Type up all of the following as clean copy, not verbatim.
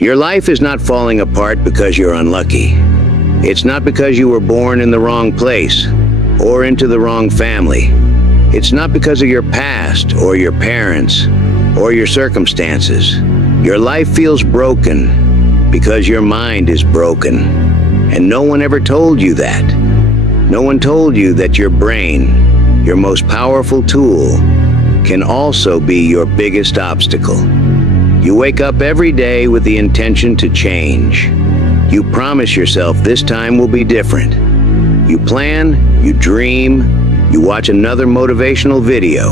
Your life is not falling apart because you're unlucky. It's not because you were born in the wrong place or into the wrong family. It's not because of your past or your parents or your circumstances. Your life feels broken because your mind is broken. And no one ever told you that. No one told you that your brain, your most powerful tool, can also be your biggest obstacle. You wake up every day with the intention to change. You promise yourself this time will be different. You plan, you dream, you watch another motivational video,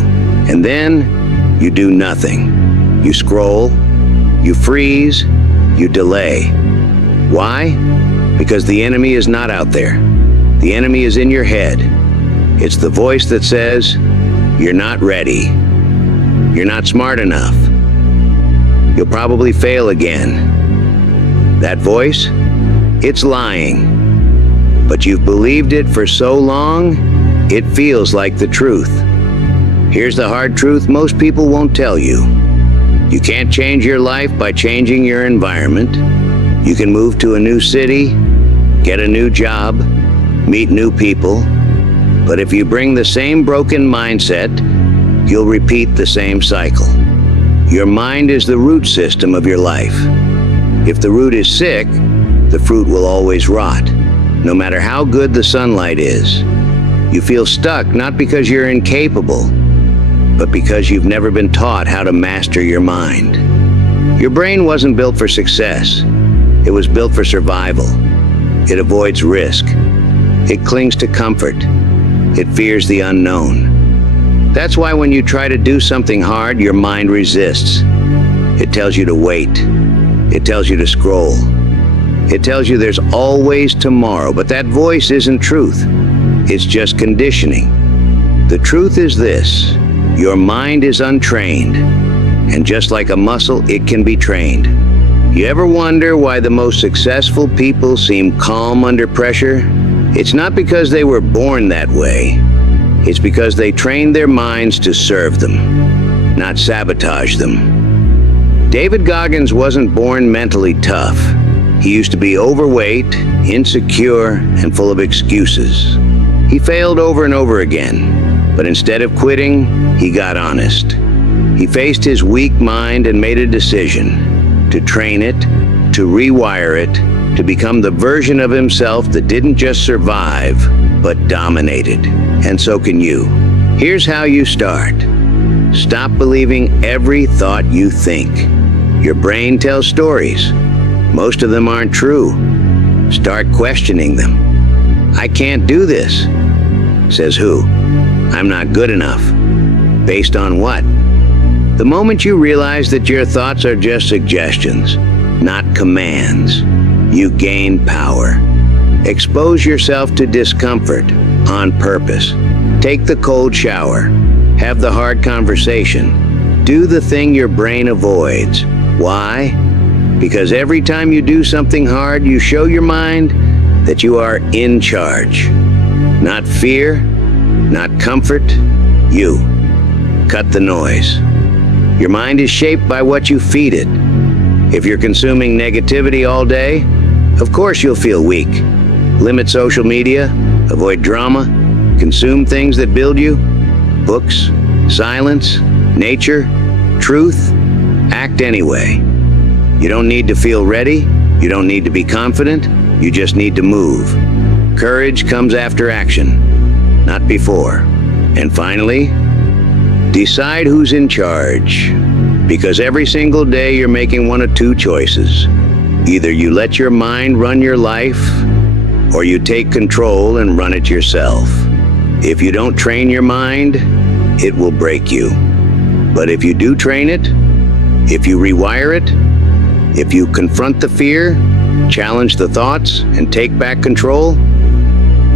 and then you do nothing. You scroll, you freeze, you delay. Why? Because the enemy is not out there. The enemy is in your head. It's the voice that says, "You're not ready. You're not smart enough. You'll probably fail again." That voice, it's lying. But you've believed it for so long, it feels like the truth. Here's the hard truth most people won't tell you. You can't change your life by changing your environment. You can move to a new city, get a new job, meet new people. But if you bring the same broken mindset, you'll repeat the same cycle. Your mind is the root system of your life. If the root is sick, the fruit will always rot, no matter how good the sunlight is. You feel stuck not because you're incapable, but because you've never been taught how to master your mind. Your brain wasn't built for success. It was built for survival. It avoids risk. It clings to comfort. It fears the unknown. That's why when you try to do something hard, your mind resists. It tells you to wait. It tells you to scroll. It tells you there's always tomorrow, but that voice isn't truth. It's just conditioning. The truth is this: your mind is untrained, and just like a muscle, it can be trained. You ever wonder why the most successful people seem calm under pressure? It's not because they were born that way. It's because they trained their minds to serve them, not sabotage them. David Goggins wasn't born mentally tough. He used to be overweight, insecure, and full of excuses. He failed over and over again, but instead of quitting, he got honest. He faced his weak mind and made a decision to train it, to rewire it, to become the version of himself that didn't just survive, but dominated. And so can you. Here's how you start. Stop believing every thought you think. Your brain tells stories. Most of them aren't true. Start questioning them. I can't do this. Says who? I'm not good enough. Based on what? The moment you realize that your thoughts are just suggestions, not commands, you gain power. Expose yourself to discomfort on purpose. Take the cold shower. Have the hard conversation. Do the thing your brain avoids. Why? Because every time you do something hard, you show your mind that you are in charge. Not fear, not comfort, you. Cut the noise. Your mind is shaped by what you feed it. If you're consuming negativity all day, of course you'll feel weak. Limit social media, avoid drama, consume things that build you. Books, silence, nature, truth. Act anyway. You don't need to feel ready. You don't need to be confident. You just need to move. Courage comes after action, not before. And finally, decide who's in charge. Because every single day you're making one of two choices. Either you let your mind run your life, or you take control and run it yourself. If you don't train your mind, it will break you. But if you do train it, if you rewire it, if you confront the fear, challenge the thoughts, and take back control,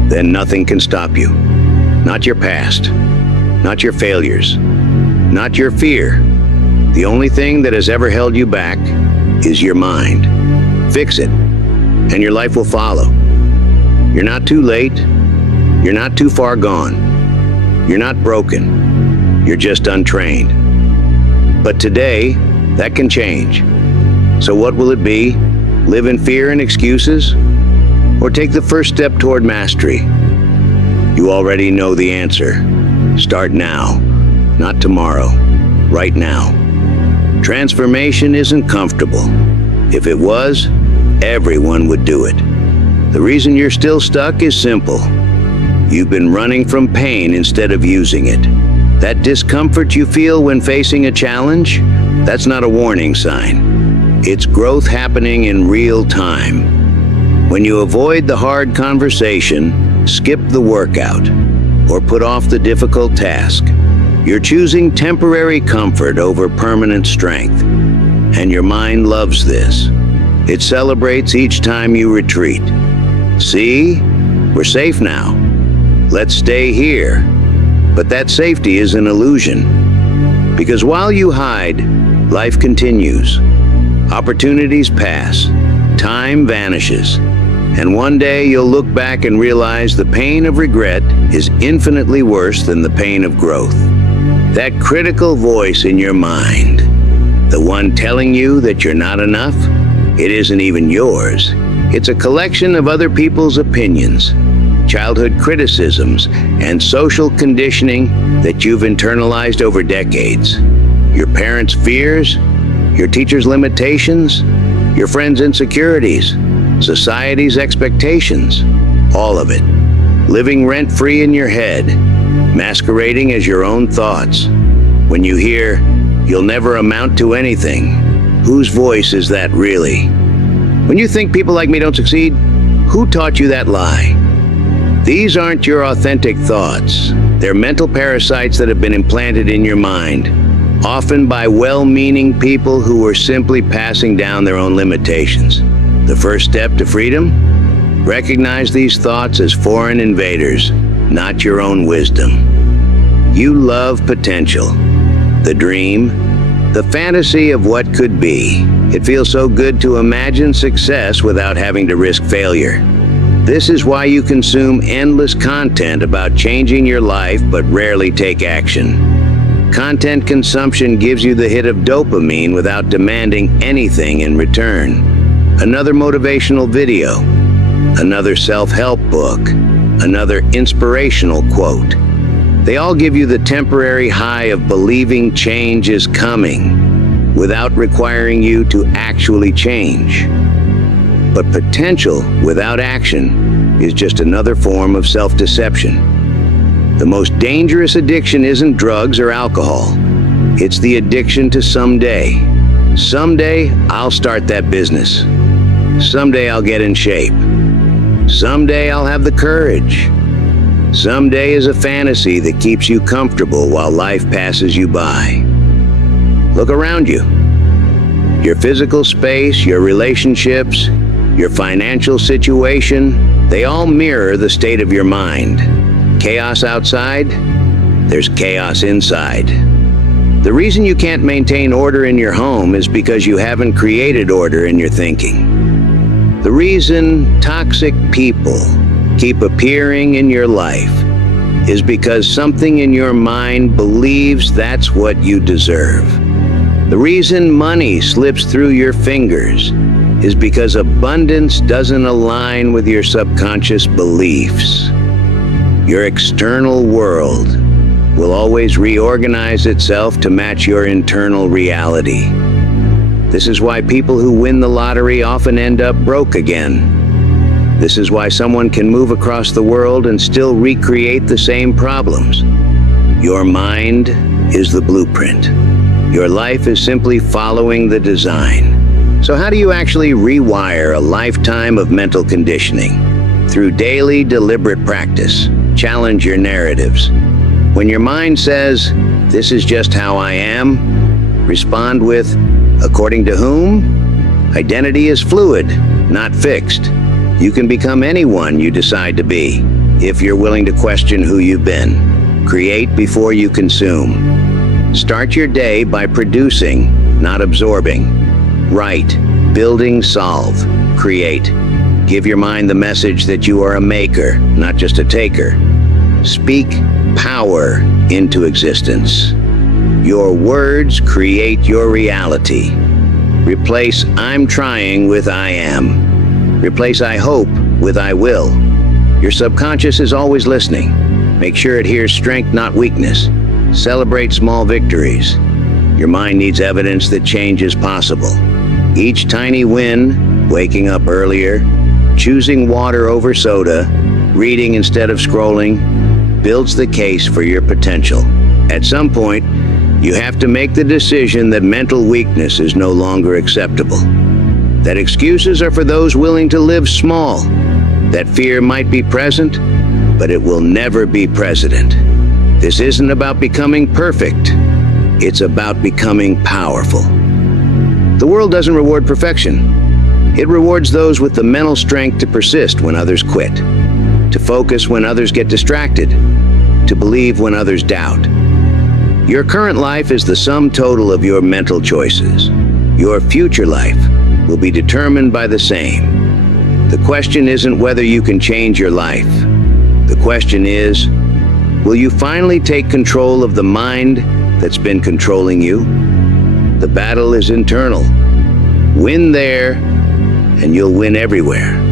then nothing can stop you. Not your past, not your failures, not your fear. The only thing that has ever held you back is your mind. Fix it, and your life will follow. You're not too late. You're not too far gone. You're not broken. You're just untrained. But today, that can change. So what will it be? Live in fear and excuses? Or take the first step toward mastery? You already know the answer. Start now, not tomorrow, right now. Transformation isn't comfortable. If it was, everyone would do it. The reason you're still stuck is simple. You've been running from pain instead of using it. That discomfort you feel when facing a challenge, that's not a warning sign. It's growth happening in real time. When you avoid the hard conversation, skip the workout, or put off the difficult task, you're choosing temporary comfort over permanent strength. And your mind loves this. It celebrates each time you retreat. See? We're safe now. Let's stay here. But that safety is an illusion. Because while you hide, life continues. Opportunities pass. Time vanishes. And one day you'll look back and realize the pain of regret is infinitely worse than the pain of growth. That critical voice in your mind, the one telling you that you're not enough, it isn't even yours. It's a collection of other people's opinions, childhood criticisms, and social conditioning that you've internalized over decades. Your parents' fears, your teachers' limitations, your friends' insecurities, society's expectations, all of it. Living rent-free in your head, masquerading as your own thoughts. When you hear, "You'll never amount to anything," whose voice is that really? When you think people like me don't succeed, who taught you that lie? These aren't your authentic thoughts. They're mental parasites that have been implanted in your mind, often by well-meaning people who are simply passing down their own limitations. The first step to freedom? Recognize these thoughts as foreign invaders, not your own wisdom. You love potential, the dream, the fantasy of what could be. It feels so good to imagine success without having to risk failure. This is why you consume endless content about changing your life but rarely take action. Content consumption gives you the hit of dopamine without demanding anything in return. Another motivational video, another self-help book, another inspirational quote. They all give you the temporary high of believing change is coming without requiring you to actually change. But potential without action is just another form of self-deception. The most dangerous addiction isn't drugs or alcohol. It's the addiction to someday. Someday, I'll start that business. Someday, I'll get in shape. Someday, I'll have the courage. Someday is a fantasy that keeps you comfortable while life passes you by. Look around you. Your physical space, your relationships, your financial situation, they all mirror the state of your mind. Chaos outside, there's chaos inside. The reason you can't maintain order in your home is because you haven't created order in your thinking. The reason toxic people keep appearing in your life is because something in your mind believes that's what you deserve. The reason money slips through your fingers is because abundance doesn't align with your subconscious beliefs. Your external world will always reorganize itself to match your internal reality. This is why people who win the lottery often end up broke again. This is why someone can move across the world and still recreate the same problems. Your mind is the blueprint. Your life is simply following the design. So how do you actually rewire a lifetime of mental conditioning? Through daily, deliberate practice. Challenge your narratives. When your mind says, "This is just how I am," respond with, "According to whom?" Identity is fluid, not fixed. You can become anyone you decide to be, if you're willing to question who you've been. Create before you consume. Start your day by producing, not absorbing. Write, building, solve, create. Give your mind the message that you are a maker, not just a taker. Speak power into existence. Your words create your reality. Replace "I'm trying" with "I am." Replace "I hope" with "I will." Your subconscious is always listening. Make sure it hears strength, not weakness. Celebrate small victories. Your mind needs evidence that change is possible. Each tiny win, waking up earlier, choosing water over soda, reading instead of scrolling, builds the case for your potential. At some point, you have to make the decision that mental weakness is no longer acceptable. That excuses are for those willing to live small. That fear might be present, but it will never be president. This isn't about becoming perfect. It's about becoming powerful. The world doesn't reward perfection. It rewards those with the mental strength to persist when others quit, to focus when others get distracted, to believe when others doubt. Your current life is the sum total of your mental choices. Your future life will be determined by the same. The question isn't whether you can change your life. The question is, will you finally take control of the mind that's been controlling you? The battle is internal. Win there, and you'll win everywhere.